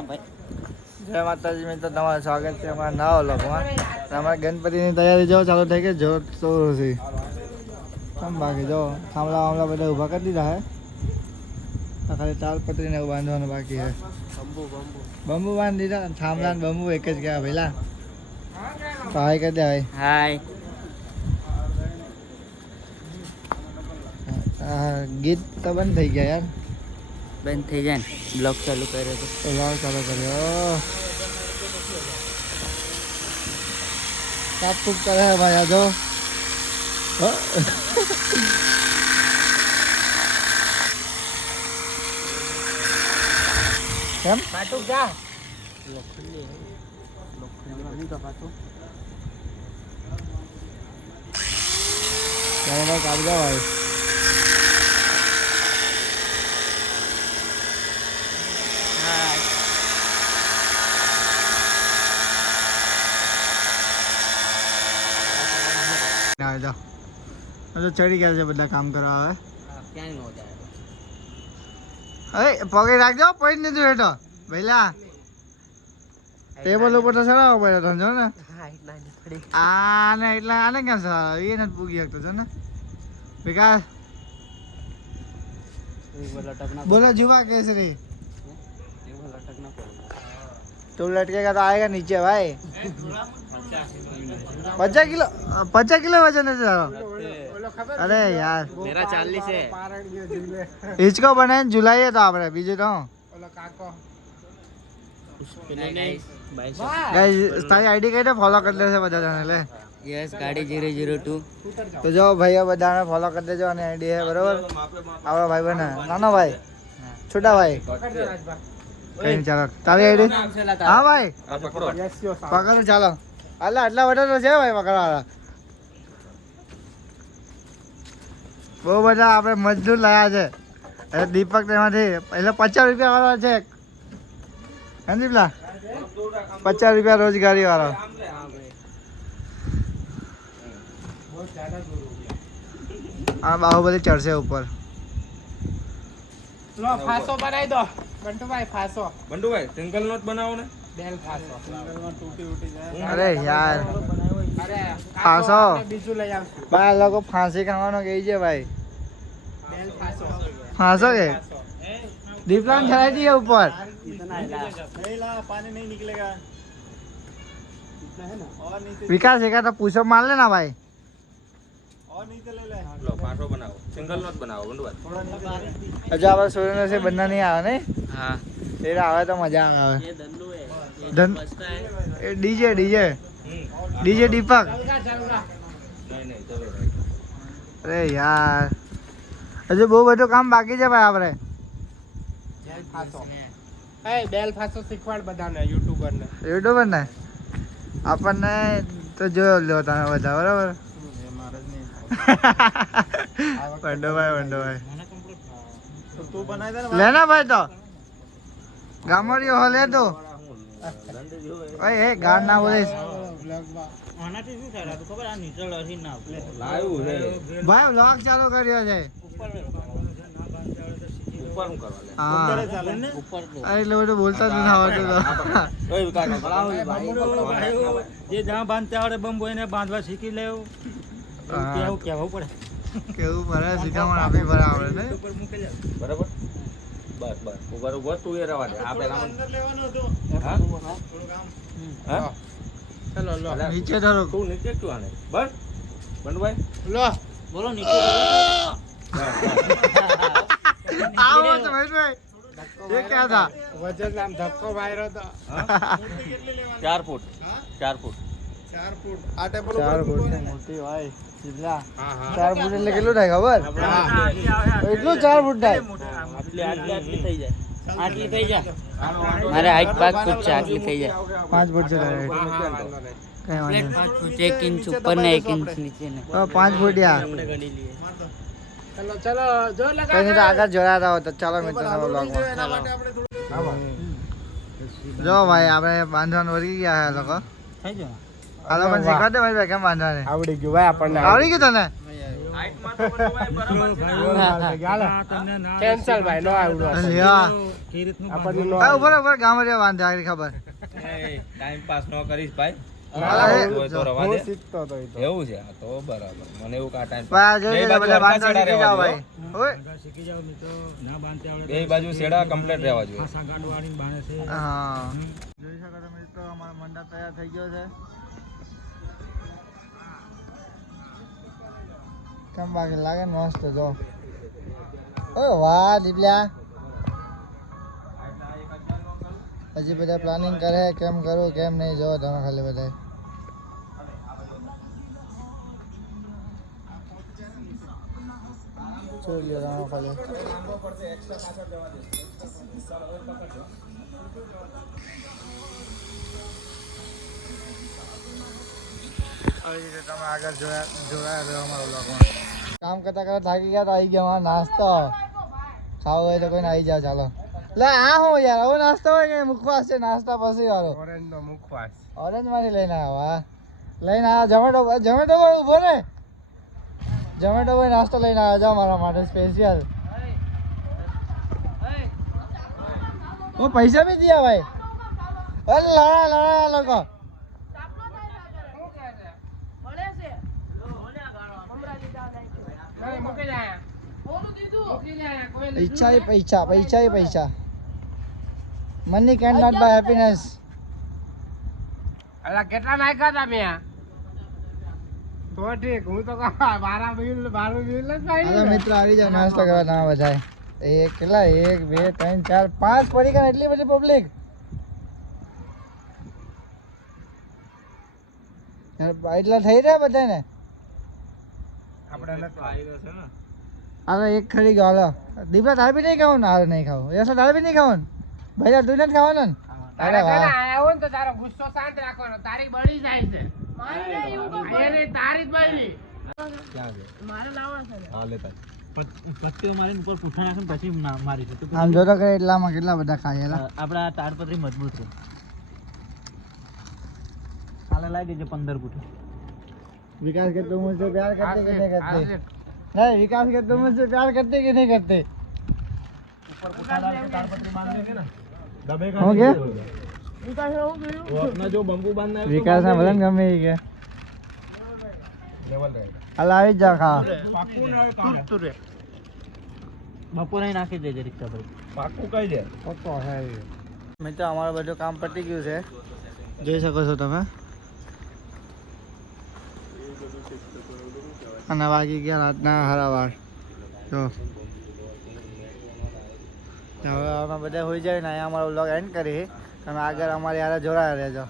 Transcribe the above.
જય માતાજી મિત્રો, તમારું સ્વાગત છે અમારા નવા વ્લોગમાં. અમારા ગણપતિની તૈયારી જો ચાલુ થઈ ગઈ, જો શરૂથી કેમ બાકી જો થાંભલા બધા ઊભા કરી દીધા હે. ખાલી તાલપત્રીને એવું બાંધવાનું બાકી છે. બંબુ બાંધી દીધા, થાંભલા ને બંબુ એક જ ગયા પહેલા. તો હાય કરી દે. હાય. ગીત તો બંધ થઈ ગયા યાર. બંધ થઈ જાય ને બ્લોગ ચાલુ કર્યો તો બ્લોગ ચાલુ કર્યો. કાપ કરે ભાઈ આ જો કેમ પાટું જા લોખંડી નહીં તો પાટું ચાલો ભાઈ કાપ જાઓ ભાઈ. ચડી ગયા છે બધા કામ કરવા. હવે પગે રાખજો, પડી નથી હેઠો પહેલા ટેબલ ઉપર તો ચડાવો પડ્યો તને જો ને. આને એટલે આને ક્યાં ચડાવે એ નથી પૂગી શકતો છો ને. વિકાસ બોલો जुवा केसरी तुम लटकेगा तो आएगा नीचे भाई. 50 किलो वजन है तेरा. अरे यार मेरा 40 है. इसको बने जुलाई है तो आपने बीजे तो गाइस तारी आईडी कहीं फॉलो कर ले से बता जाने ले. यस गाड़ी 002 तो जो भैया बधाने फॉलो कर देजो અને આઈડી है बराबर. આપણો ભાઈ બને નાનો ભાઈ छोटा भाई કઈ ચાલો તારી આઈડી. હા ભાઈ પકડો ચાલો. અલા આટલા બધા તો છે ભાઈ પકડવાળા. બહુ બધા આપણે મજદૂર લાયા છે. એટલે દીપક તેમાંથી એટલે 50 રૂપિયા વાળો છે હે દીપલા. 50 રૂપિયા રોજગારી વાળો. આ બાહુબલી ચડશે ઉપર. લો ફાસો બનાવી દો બંટુભાઈ. ફાસો બંટુભાઈ સિંગલ નોટ બનાવો ને. બેલ ફાસો તૂટી જાય. અરે યાર અરે ફાસો બીજું લઈ આવશું. ભાઈ લોકો ફાંસી ખાવાનો કહી છે ભાઈ. બેલ ફાસો ફાંસો કે દીપલાન ચડાઈ દઈએ ઉપર. पानी नहीं निकलेगा. विकास एक तो पुशअप मार लेना भाई. और नीचे ले ले. લો પાછો બનાવો. સિંગલ નોટ બનાવો બંટુભાઈ. હજુ આપણે સોરેનો से बनना नहीं આવે ને. હા तेरा આવે તો મજા આવે. ये दन्नू है ये डीजे डीजे डीजे दीपक. નહીં તો अरे यार હજુ બહુ બધું કામ બાકી છે ભાઈ આપણે. બેલ ફાસો એ બેલ ફાસો શીખવાડ બધાને યુટ્યુબર ને. યુટ્યુબર ને આપણને તો જોયો લો તમે બધા બરાબર. વંડોભાઈ તો તું બનાવી દે ને. લેના ભાઈ તો ગામડિયો હો લે તું. ઓય એ ગાડ ના બોલીશ આનાથી શું થાય તો ખબર આ નીચે લહી ના લાવ્યું છે. ભાઈ વ્લોગ ચાલુ કર્યો છે. ઉપર શું કરવા લે. હા ચાલે ને ઉપર એટલે બધું બોલતા જ નથી આવડતું તો. ઓય વિકાસ બનાવો જે જ્યાં બાંધતા આવડે બંબો એને બાંધવા શીખી લેવું. કેવું કહેવું પડે. કેવું પડે શીખામણ આપી બરાબર ને. ઉપર મૂકી લે બરાબર. બસ બસ ઉપર ઉભો તું એ રવા દે. આપણે કામ લેવાનો હતો. હા હા ચલો લો નીચે ધરો. તું નીચે ક્યું આને બસ બંટુભાઈ લો બોલો નીચે આવો તો ભાઈ ये क्या था. વજન આમ ધક્કો વાયરો તો 4 ફૂટ 4 ફૂટ 4 ફૂટ આ ટેબલ 4 ફૂટ ની મોટી ભાઈ શીતલા. હા હા 4 ફૂટ એટલે કેટલું થાય ખબર. એટલું 4 ફૂટ થાય. આટલી થઈ જાય. આટલી થઈ જાય. મારે હાઈટ 5 ફૂટ છે, આટલી થઈ જાય. 5 ફૂટ છે તારે. કઈ વાંધો નહીં. 5 ફૂટ 1 ઇંચ ઉપર ને 1 ઇંચ નીચે ને. 5 ફૂટ યા ચલો ચલો જો લગા કઈ નહીં તો આગળ જોડાતા હોય તો ચાલો મિત્રો બ્લોગમાં. જો ભાઈ આપણે બાંધવાનું વળી ગયા છે લોકો. થઈ ગયો. આ લોકોને શીખવા દે ભાઈ કેમ બાંધવાને. આવડી ગયું ભાઈ આપણને. આવડી ગયું તને. હાઈટમાં તો બધું ભાઈ બરાબર છે ને. આ તમને ના કેન્સલ ભાઈ નો આવડો લ્યા કઈ રીતનું આપણને આ ઉપર ઉપર ગામડિયા બાંધે આગળ ખબર એ ટાઈમ પાસ ન કરીશ ભાઈ હા, એ હોય તો રવા હું દે. શીખતો હતો ઈ તો. એવું છે આ તો બરાબર મને એવું કા ટાઈમ બા જોઈ બે લે બાજુ બધા હરખા બાંધતા છેડા શીખી જાઓ રહેવા ભાઈ ઓય બાંધા શીખી જાવ મિત્રો ના બાંધતા આવડે બે બાજુ છેડા કમ્પ્લીટ રહેવા જોઈએ. ખાસા ગાંડો વાળીને બાંધે છે હા જોઈ શકો તમે મિત્રો અમારો મંડપ તૈયાર થઈ ગયો છે કેમ બાકી લાગે ને મસ્ત જો ઓ વાહ દીપલ્યા હજી બધા પ્લાનિંગ કરે કેમ કરું કેમ નહીં જો તમે ખાલી બધા જોઈ લ્યો તમે ખાલી આવી રીતે તમે આગળ જોડાયા રહ્યો અમારો વ્લોગમાં કામ કરતા કરતા થાકી ગયા તો આવી ગયા અમારો નાસ્તો ખાવો હોય તો કોઈને આવી જાવ ચાલો લે આ હું યાર આવો નાસ્તો હોય કે મુખવાસ છે નાસ્તા પછી વાળો ઓરેન્જ નો મુખવાસ ઓરેન્જ માંથી લઈને આવ્યો હા લઈને આવ્યો ઝોમેટો પર ઊભો ને ઝોમેટો પર નાસ્તો લઈને આવ્યો જાઓ મારા માટે સ્પેશિયલ वो पैसा भी दिया भाई अरे लड़ा लड़ा लोग पैसा ही पैसा पैसा ही पैसा money can not buy happiness અલા કેટલા નાખ્યા તા મેં તો ઠીક હું તો 12 બિલ જ हेलो પાડી मित्र આવી જાવ નાસ્તો કરવા ના બધાય એક કેટલા 1 2 3 4 5 પડી ગયા એટલી બધી પબ્લિક એટલા થઈ રહ્યા બધાને આપણે નથી अरे एक खरी गयो हालो दीपला तार भी नहीं खाओ ना अरे नहीं खाओ ऐसा तार भी नहीं खाओ भाई यार तू नहीं खाओ ना તારે अरे છે ને वाह આયા હોય ને તો તારો ગુસ્સો શાંત રાખવાનો તારી બળી જાય છે એને તારી જ બળી હા લેતા પત્તીઓ મારીને ઉપર પૂઠા નાખીને પછી મારીશું તો આમ જોતો કરે એટલામાં કેટલા બધા ખાયેલા આપણા તાડપત્રી મજબૂત છે કાલે લાગી છે 15 ફૂટ विकास के तुम मुझसे प्यार करते कि नहीं करते नहीं विकास के तुम मुझसे प्यार करते कि नहीं करते ઉપર પૂઠા લાગે તાડપત્રી બાંધ દેંगे ना दबे हो गया वो अपना जो बम्बू बांधना है विकास ने भलन गमे ही के लेवल रहेगा अल्लाह આવી જા ખા પાકું ને કામ રે બપોરે નાખી દેજે રિક્ષા પર પાકું કહી દે પપ્પો હે મિત્રો અમારું બધું કામ પતી ગયું છે જોઈ શકો છો તમે અને વાગી ગયા રાતના 12:30 જો હવે અમે બધા હોઈ જાય ને અહીંયા અમારો વ્લોગ એન્ડ કરી તમે આગળ અમારી યારે જોડાયા રહેજો